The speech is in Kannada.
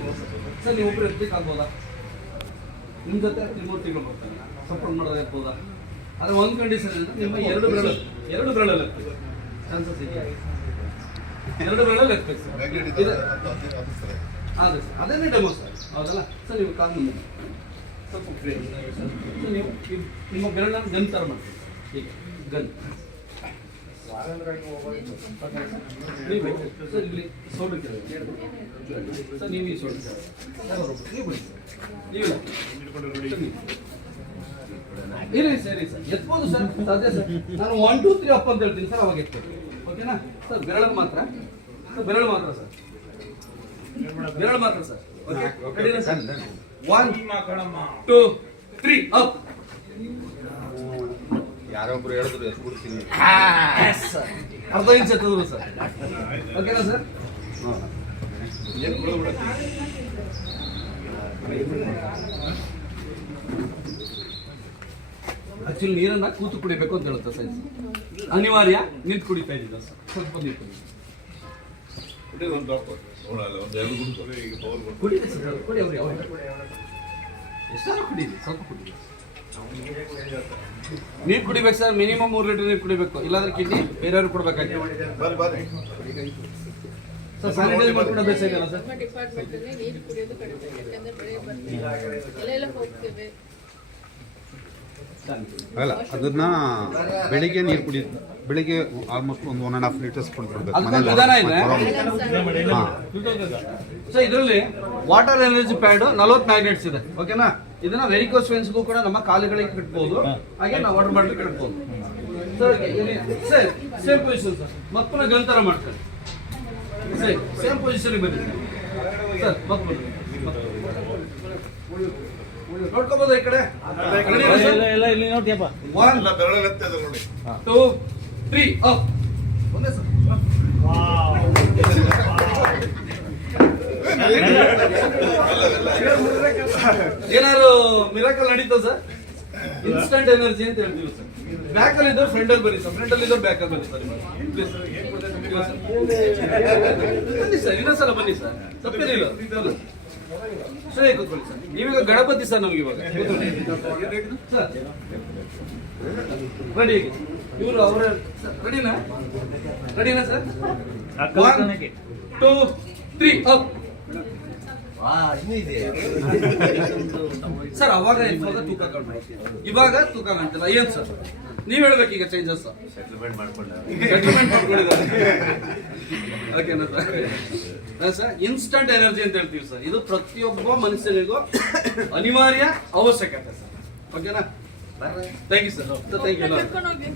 ಇದೆ ಸರ್. ನೀವು ಒಬ್ಬರು ಎತ್ತಕ್ಕಾಗ್ಬೋದಾ? ನಿಮ್ಮ ಜೊತೆ ತ್ರಿಮೂರ್ತಿಗಳು ಬರ್ತಾರೆ, ಸಪೋರ್ಟ್ ಮಾಡೋದು ಇರ್ಬೋದಾ? ಆದರೆ ಒಂದು ಕಂಡೀಷನ್ ಅಂದರೆ ನಿಮ್ಮ ಎರಡು ಬೆರಳಲ್ಲಿ ಎತ್ತಬೇಕು. ಚಾನ್ಸಸ್ ಇದೆಯಾ? ಎರಡು ಬೆರಳಲ್ಲಿ ಎತ್ತಬೇಕು ಸರ್. ಅದೇ ಸರ್, ಅದೇನೇ ಡೆಮೋ ಸರ್, ಹೌದಲ್ಲ ಸರ್? ನೀವು ಕಾಲ್ ಮುಂದೆ ಸ್ವಲ್ಪ ಫ್ರೀ ಸರ್. ನೀವು ನಿಮ್ಮ ಬೆರಳನ್ನು ಗನ್ ಥರ ಮಾಡ್ತೀವಿ, ಹೀಗೆ ಗನ್. ಸರ್ ಇಲ್ಲಿ ಸೋಡು ಸರ್, ನೀವು ಈ ಸೋಡು ನೀವು ಬಿಡಿ ಇರಿ ಸರಿ ಸರ್, ಎತ್ಬೋದು ಸರ್, ಸಾಧ್ಯ ಸರ್. ನಾನು 1 2 3 ಅಪ್ ಅಂತ ಹೇಳ್ತೀನಿ ಸರ್, ಅವಾಗ ಎತ್ಬೋದು. ಓಕೆನಾ ಸರ್? ಬೆರಳು ಮಾತ್ರ ಸರ್, ಬೆರಳು ಮಾತ್ರ ಸರ್, ಬೆರಳು ಮಾತ್ರ ಸರ್. ಓಕೆ ರೆಡಿನಾ ಸರ್? 1 2 3 ಅಪ್. ಯಾರೊಬ್ರು ಹೇಳಿದ್ರು ಎತ್ಬಿಡ್ತೀನಿ, ಅರ್ಧ ಇಂಚ್ ಎತ್ತಿದ್ರು ಸರ್. ಓಕೆನಾ ಸರ್? ಆಕ್ಚುಲಿ ನೀರನ್ನ ಕೂತು ಕುಡಿಬೇಕು ಅಂತ ಹೇಳುತ್ತೆ ಸೈನ್ಸ್. ಅನಿವಾರ್ಯ ನಿಂತು ಕುಡಿತಾ ಇದ್ದಿದ್ದ ಸರ್, ಸ್ವಲ್ಪ ನೀರು ಕುಡಿದೆ ಸರ್. ಕುಡಿ ಅವ್ರಿಗೆ ಎಷ್ಟಾದ್ರೂ ಕುಡೀರಿ, ಸ್ವಲ್ಪ ಕುಡೀರಿ. ನೀರು ಕುಡಿಬೇಕು ಸರ್, ಮಿನಿಮಮ್ 3 ಲೀಟರ್ ನೀರು ಕುಡಿಬೇಕು, ಇಲ್ಲಾಂದ್ರೆ ಕಿಡ್ನಿ ಬೇರೆಯವ್ರಿಗೆ ಕೊಡ್ಬೇಕಾಗಿ ಸರ್. ಸ್ಯಾನಿಟೈಸ್ ಮಾಡ್ಕೊಂಡು ಅಭ್ಯಾಸ ಇದೆಯಲ್ಲ ಸರ್? ನೀರು ಕುಡಿಯೋದು ಕಡಿಮೆ, ಯಾಕಂದ್ರೆ ಬೆಳೆ ಬರ್ತೀವಿ ಎಲ್ಲೆಲ್ಲ ಹೋಗ್ತೇವೆ. ಅಲ್ಲ ಅದನ್ನ ಬೆಳಿಗ್ಗೆ ನೀರು ಕುಡಿ, ಬೆಳಿಗ್ಗೆ ಆಲ್ಮೋಸ್ಟ್ ಒಂದು 1.5 ಲೀಟರ್ಸ್ ಕುಡಿದ್ಬಿಡ್ಬೇಕು. ವಿಧಾನ ಇದೆ ಸೊ. ಇದರಲ್ಲಿ ವಾಟರ್ ಎನರ್ಜಿ ಪ್ಯಾಡ್ 40 ಮ್ಯಾಗ್ನೆಟ್ಸ್ ಇದೆ. ಓಕೆನಾ? ಇದನ್ನ ವೆರಿಕೋಸ್ ವೆನ್ಸ್ಗೂ ಕೂಡ ನಮ್ಮ ಕಾಲುಗಳಿಗೆ ಕಟ್ಬೋದು, ಹಾಗೆ ನಾವು ವಾಟರ್ ಬಾಟಲ್ ಕಟ್ಬೋದು sir. Sir same position sir, ಮತ್ತೆ ಗಂತರ ಮಾಡ್ತಾರೆ ಸರ್. ಸೇಮ್ ಪೊಸಿಷನ್ ಬನ್ನಿ ಸರ್, ಮತ್ತೆ ಬನ್ನಿ, ನೋಡ್ಕೋಬಹುದು ಈ ಕಡೆ. 1 2 3 ಅಪ್. ಒಂದೇ ಸರ್. ಏನಾದ್ರು ಮಿರಾಕಲ್ ನಡೀತಾ ಸರ್? ಇನ್ಸ್ಟಂಟ್ ಎನರ್ಜಿ ಅಂತ ಹೇಳ್ತೀವಿ ಸರ್. ಬ್ಯಾಕ್ ಅಲ್ಲಿ ಇದ್ದವ್ರು ಫ್ರಂಟ್ ಅಲ್ಲಿ ಬನ್ನಿ ಸರ್, ಫ್ರಂಟ್ ಅಲ್ಲಿ ಇದ್ದವ್ರು ಬ್ಯಾಕ್ ಅಲ್ಲಿ ಬನ್ನಿ ಸರ್. ಬನ್ನಿ ಸರ್, ಇನ್ನೊಂದ್ಸಲ ಬನ್ನಿ ಸರ್, ತಪ್ಪೇನಿಲ್ಲ ಸರಿ. ಕೂತ್ಕೊಳ್ಳಿ ಸರ್. ನೀವೀಗ ಗಣಪತಿ ಸರ್, ನಮ್ಗೆ ಇವಾಗ ಸರ್ ರೆಡಿ. ಇವರು ಅವರ ರೆಡಿನಾ ಸರ್? 1 2 3 ಅಪ್. ಸರ್ ಅವಾಗ ಇವಾಗ ತೂಕ ಕಾಣ್ಬೋದು, ಇವಾಗ ತೂಕ ಕಾಣ್ತಿಲ್ಲ. ಏನ್ ಸರ್ ನೀವ್ ಹೇಳ್ಬೇಕು ಈಗ ಚೇಂಜಸ್? ಸೆಟ್ಲ್ಮೆಂಟ್ ಮಾಡ್ಕೊಂಡಿದ್ದಾರೆ. ಓಕೆನಾ ಸರ್? ಇನ್ಸ್ಟಂಟ್ ಎನರ್ಜಿ ಅಂತ ಹೇಳ್ತೀವಿ ಸರ್. ಇದು ಪ್ರತಿಯೊಬ್ಬ ಮನುಷ್ಯನಿಗೂ ಅನಿವಾರ್ಯ ಅವಶ್ಯಕತೆ ಸರ್. ಓಕೆನಾ? Thank you sir. Thank you.